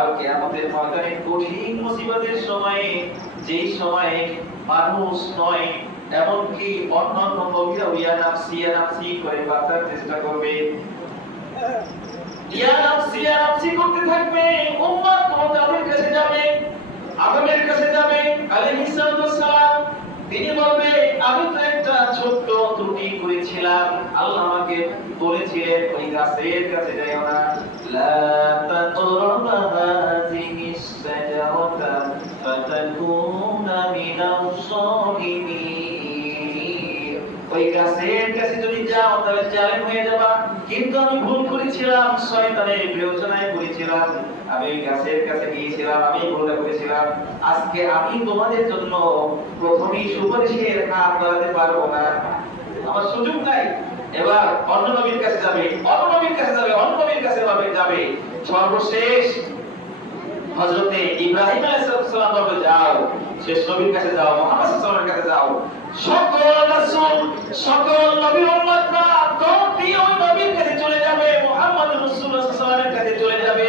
কাল কিয়ামতের ময়দানে কঠিন মুসিবতের সময়ে, যেই সময়ে মানুষ নয় এমনকি অন্যান্য নবীরাও ইয়া নাফসি করে বাঁচার চেষ্টা করবে, ইয়া নাফসি করতে থাকবে। উম্মত তাদের কাছে যাবে, আদমের কাছে যাবে আলাইহিস সালাম। তিনি বলবে, আমি তো একটা ছোট্ট ত্রুটি করেছিলাম, আল্লাহ আমাকে বলেছিলেন ওই গাছের কাছে যাইও না, লা তাকরাবা হাযিহিস শাজারাতা ফাতাকুনা মিনাস সালিমিন। ওই গাছের কাছে যদি যাও তাহলে জালেম হয়ে যাবা, কিন্তু আমি ভুল করেছিলাম, শয়তানের বিবেচনায় করেছিলাম, আমি ওই গাছের কাছে গিয়েছিলাম, আমি ভুলটা করেছিলাম। আজকে আমি তোমাদের জন্য প্রথমেই সুপারিশের হাত বাড়াতে পারবো না, আমার সুযোগ নাই। এবার অন্য নবীর কাছে যাবে, অন্য নবীর কাছে যাবে, অন্য নবীর কাছে যাবে। সর্বশেষ হযরতে ইব্রাহিম আলাইহিস সালাম বলবে, যাও শেষ নবীর কাছে যাও, মুহাম্মদ সাল্লাল্লাহু আলাইহি ওয়াসাল্লামের কাছে যাও। সকল রাসূল, সকল নবীর উম্মতরা দৌড়ে ওই নবীর কাছে চলে যাবে, মুহাম্মদ রাসূলুল্লাহ সাল্লাল্লাহু আলাইহি ওয়াসাল্লামের কাছে চলে যাবে।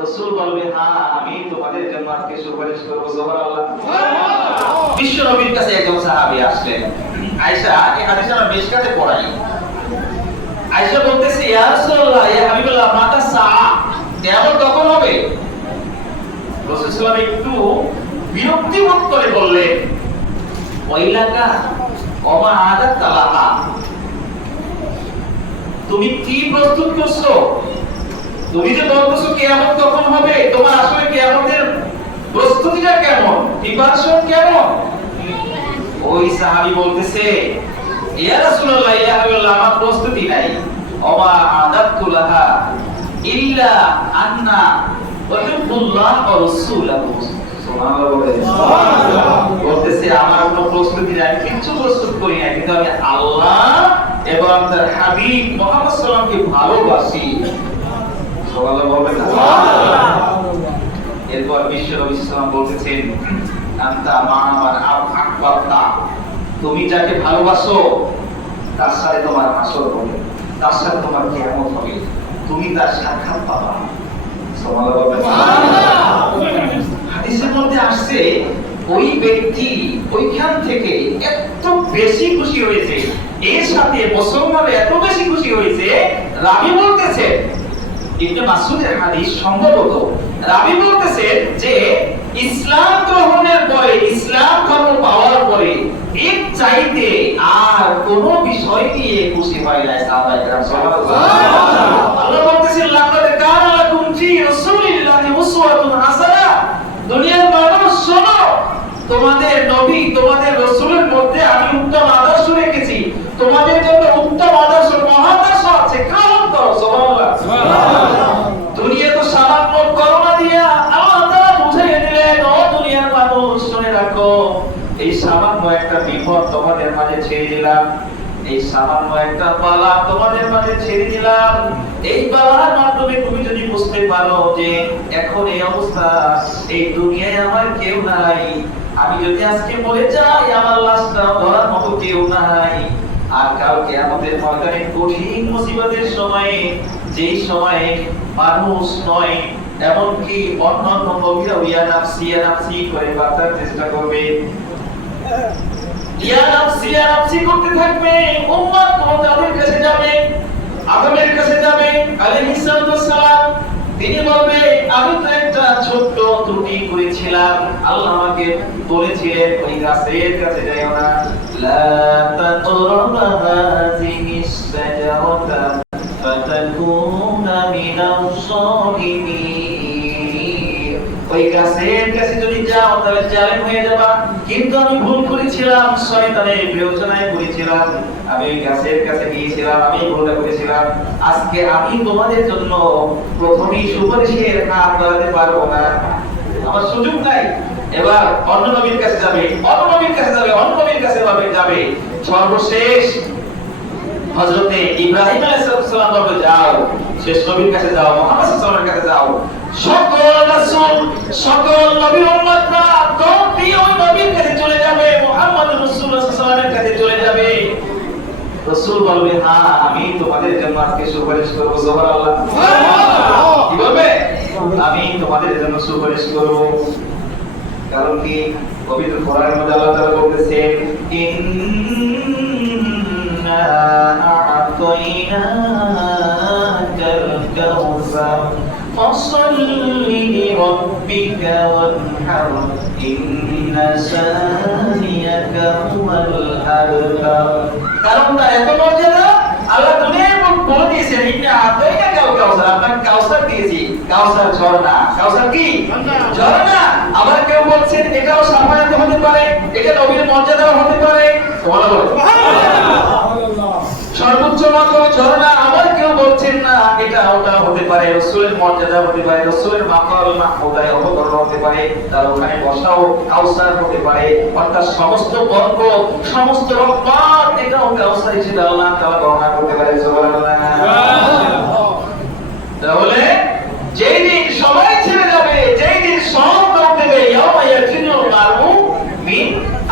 রাসূল বলবে, হ্যাঁ আমি তোমাদের জন্য আজকে সুপারিশ করব। সুবহানাল্লাহ। বিশ্ব নবীর কাছে একজন সাহাবী আসলেন। আয়েশা, এই হাদিসটা আমরা মিশকাতে পড়াই। আয়েশা বলতেছে, ইয়া রাসূলুল্লাহ, ইয়া হাবিবাল্লাহ, মাতা সাআ, কিয়ামত কখন হবে? রাসূল সাল্লাল্লাহু আলাইহি ওয়াসাল্লাম একটু বিরক্তি বোধ করে বললেন, ওয়াইলাকা ওমা আদাত তালাহা, তুমি কি প্রস্তুত করছো? তুমি যে বলতেছো কিয়ামত কখন হবে, তোমার আসলে কিয়ামতের প্রস্তুতিটা কেমন, প্রিপারেশন কেমন? ওই সাহাবী বলতেছে, ইয়া রাসূলুল্লাহ, ইয়া হাবিবাল্লাহ, আমার প্রস্তুতি নাই, ওমা আদাতু লাহা ইল্লা আন্না ওয়াহিবুল্লাহ ওয়া রাসূলুহু। বলতেছে, আমার কোনো প্রস্তুতি নাই, কিছু প্রস্তুত করি না, কিন্তু আমি আল্লাহ এবং তার হাবিব মুহাম্মদ সাল্লাল্লাহু আলাইহি ওয়াসাল্লামকে ভালোবাসি। সুবহানাল্লাহ বলবেন না? এরপর বিশ্ব নবী সাল্লাল্লাহু আলাইহি ওয়াসাল্লাম বলতেছেন, আনতা মা'মান আহবাবতা, তুমি যাকে ভালোবাসো তার সাথে তোমার হাসর হবে, তার সাথে তোমার কিয়ামত হবে, তুমি তার সাক্ষাৎ পাবা। সুবহানাল্লাহ বলবেন না? হাদিসের মধ্যে আসছে, ওই ব্যক্তি ওইখান থেকে এত বেশি খুশি হয়েছে, এর সাথে মুসলমানরা এত বেশি খুশি হয়েছে, রাবী বলতেছে, ইবনে মাসউদের হাদিস সম্ভবত, রাবী বলতেছে যে ইসলাম গ্রহণের পরে, ইসলাম ধর্ম পাওয়ার পরে এর চাইতে আর কোন বিষয় নিয়ে খুশি হয় না সাহাবায়ে কেরাম। সুবহানাল্লাহ। আল্লাহ বলতেছেন, লাকাদ কানা লাকুম ফি রাসূলিল্লাহি উসওয়াতুন হাসানাহ, দুনিয়ার মানুষ শোনো, তোমাদের নবী, তোমাদের রাসূলের মধ্যে আমি উত্তম আদর্শ রেখেছি, তোমাদের জন্য উত্তম আদর্শ, মহাদর্শ আছে, গ্রহণ করো। সুবহানাল্লাহ। দুনিয়া তো সামান্য করোনা দিয়া আল্লাহ তাআলা বুঝিয়ে দিলেন, ও দুনিয়ার মানুষ শুনে রাখো, এই সামান্য একটা বিপদ তোমাদের মাঝে ছেড়ে দিলাম, এই সামান্য একটা বালা তোমাদের মাঝে ছেড়ে দিলাম। এই বালার মাধ্যমে তুমি যদি বুঝতে পারো যে এখন এই অবস্থা, এই দুনিয়ায় আমার কেউ নাই, আমি যদি আজকে মরে যাই আমার লাশটা ধরার মতো কেউ নাই, আর কাল কিয়ামতের ময়দানে কঠিন মুসিবতের সময়ে, যেই সময়ে মানুষ নয় এমনকি অন্যান্য নবীরাও ইয়া নাফসি করে বাঁচার চেষ্টা করবে, ইয়া নাফসি করতে থাকবে। উম্মত তাদের কাছে যাবে, আদমের কাছে যাবে আলাইহিস সালাম। তিনি বলবে, আমি তো একটা ছোট্ট ত্রুটি করেছিলাম, আল্লাহ আমাকে বলেছিলেন ওই গাছের কাছে যাইও না, লা তাকরাবা হাযিহিস শাজারাতা ফাতাকুনা মিনাস সালিমিন। ওই গাছের কাছে যদি যাও তাহলে জালেম হয়ে যাবা, কিন্তু আমি ভুল করেছিলাম, শয়তানের বিবেচনায় করেছিলাম, আমি ওই গাছের কাছে গিয়েছিলাম, আমি ভুলটা করেছিলাম। আজকে আমি তোমাদের জন্য প্রথমেই সুপারিশের হাত বাড়াতে পারবো না, আমার সুযোগ নাই। এবার অন্য নবীর কাছে যাবে, অন্য নবীর কাছে যাবে, অন্য নবীর কাছে যাবে। সর্বশেষ হযরতে ইব্রাহিম আলাইহিস সালাম বলবে, যাও শেষ নবীর কাছে যাও, মুহাম্মদ সাল্লাল্লাহু আলাইহি ওয়াসাল্লামের কাছে যাও। সকল রাসূল, সকল নবীর উম্মতরা দৌড়ে ওই নবীর কাছে চলে যাবে, মুহাম্মদ রাসূলুল্লাহ সাল্লাল্লাহু আলাইহি ওয়াসাল্লামের কাছে চলে যাবে। রাসূল বলবে, হ্যাঁ আমি তোমাদের জন্য আজকে সুপারিশ করব। সুবহানাল্লাহ। কি বলবে? আমি তোমাদের জন্য সুপারিশ করব। কারণ কি পবিত্র কোরআনের মধ্যে আল্লাহ তাআলা বলতেছেন ইন্না আ'তাইনাকাল কাউসার ফাসাল্লি লিরাব্বিকা ওয়ানহার ইন্না শানিয়াকা হুয়াল আবতার। কারণটা এত মর্যাদা আল্লাহ দুনিয়ায় বলে দিয়েছেন ইন্না আ'তাইনাকাল কাউসার, আপনাকে কাউসার দিয়েছি। কাউসার ঝর্ণা, কাউসার কি ঝর্ণা। আবার কেউ বলছেন এটাও সাফায়াত হতে পারে, এটা নবীর মর্যাদাও হতে পারে, সর্বোচ্চ মাকাম ঝর্ণা। আবার কেউ বলছেন না এটা ওটা হতে পারে, রাসূলের মর্যাদা হতে পারে, রাসূলের মাকাম মাহমুদায় অবতরণ হতে পারে, তার ওখানে বসাও কাউসার হতে পারে। অর্থাৎ সমস্ত বরকত, সমস্ত রহমত এটাও কাউসার হিসেবে আল্লাহ তাআলা বর্ণনা করতে পারে। সুবহানাল্লাহ। তাহলে যেই দিন সবাই ছেড়ে যাবে, যেই দিন সব লোক দেবে, ইয়াউমা ইয়াফিরুল মারউ মিন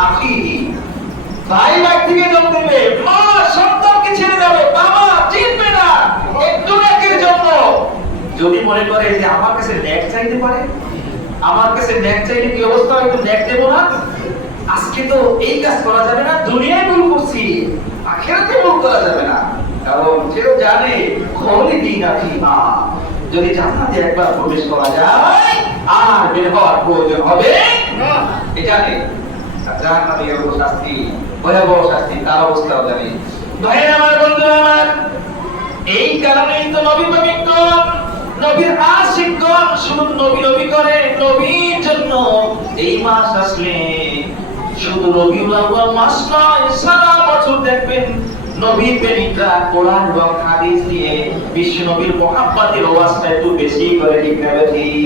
আখিহি, ভাই ভাই থেকে যোগ দেবে, মা সন্তানকে ছেড়ে যাবে, বাবা চিনবে না একটু একের জন্য। যদি মনে করে যে আমার কাছে নেক চাইতে পারে, আমার কাছে নেক চাইলে কি অবস্থা হয়, একটু নেক দেব না, আজকে তো এই কাজ করা যাবে না, দুনিয়ায় ভুল করছি, আখিরাতে ভুল করা যাবে না। কারণ কেউ জানে খলিদিনা ফিহা, যদি জান্নাতে একবার প্রবেশ করা যায় আর বের হওয়ার প্রয়োজন হবে না। এটা নেই জাহান্নামের শাস্তি, ভয়াবহ শাস্তি, তার অবস্থাও জানি। ভাইরা আমার, বন্ধুরা আমার, এই কারণেই তো নবী পবিত্রগণ, নবীর আশিকগণ শুধু নবী নবী করে। নবীর জন্য এই মাস আসলে শুধু রবিউল আউয়াল মাস নয়, সারা বছর দেখবেন নবীর প্রেমিকরা কোরআন এবং হাদিস দিয়ে বিশ্ব নবীর মহব্বতের ওয়াজটা একটু বেশি করে, ঠিক না ঠিক?